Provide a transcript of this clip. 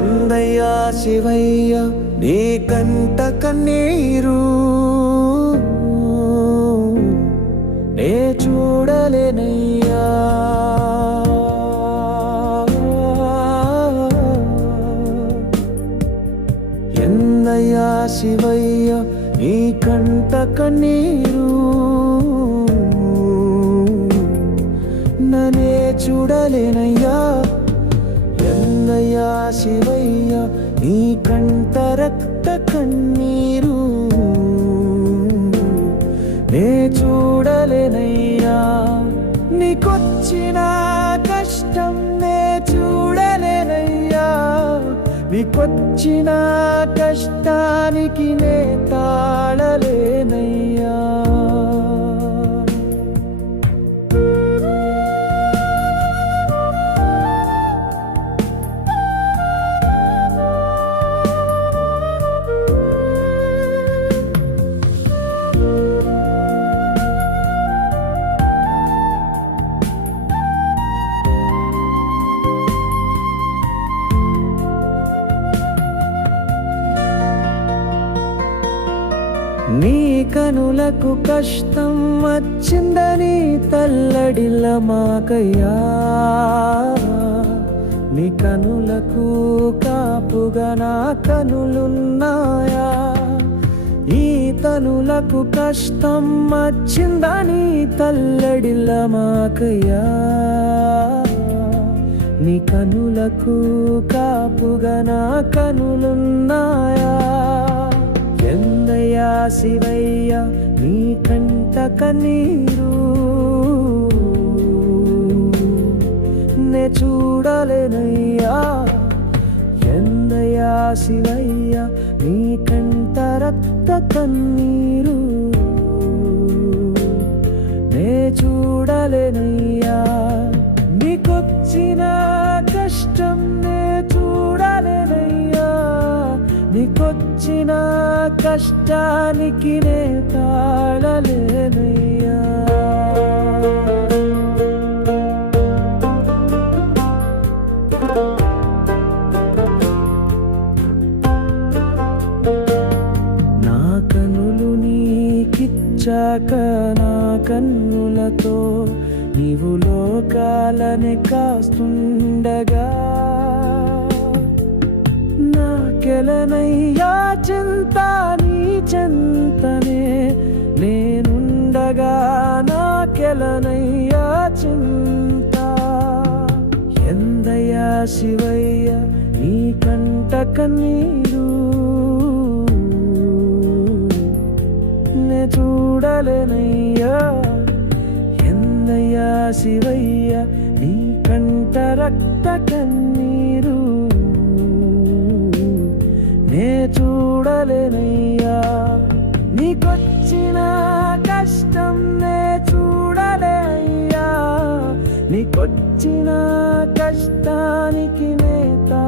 ఎందయ్యా శివయ్య నీ కంట కన్నీరు నే చూడలేనయ్యా ఎందయ్యా శివయ్య నీ కంట కన్నీరు నే చూడలేనయ్యా శివయ్యా శివయ్యా నీ కంట రక్త కన్నీరు నే చూడలేనయ్యా నీకొచ్చిన కష్టం నే చూడలేనయ్యా నీకొచ్చిన కష్టానికి నే తాళలేనయ్యా కనులకు కష్టం వచ్చిందని తల్లడిల్ల మాకయ్యా నీ కనులకు కాపుగా నా కనులున్నాయా ఈ తనులకు కష్టం వచ్చిందని తల్లడిల్ల మాకయ్యా నీ కనులకు కాపుగా నా కనులున్నాయా చెందయ్యా శివయ్య నీ కంట కన్నీరు నే చూడలేనయ్యా ఎందయ్యా శివయ్య నీ కంట రక్త కన్నీరు నే చూడలేనయ్యా నీకొచ్చిన కొచ్చిన కష్టానికి నే తాళలేనయ్యా నా కనులు నీకిచ్చాక నా కన్నులతో నీవు లోకాలని కాస్తుండగా కెలనయ్యా చింత నీ చింతనే నేనుండగా నా కెలనయ్యా చింత ఎందయ్యా శివయ్య నీ కంట కన్నీరు చూడలేనయ్యా ఎందయ్యా శివయ్య నీ కంట రక్త కన్నీరు చూడలేనయ్యా నీకొచ్చిన కష్టం నే చూడలేయ్యా నీకొచ్చిన కష్టానికి నేతా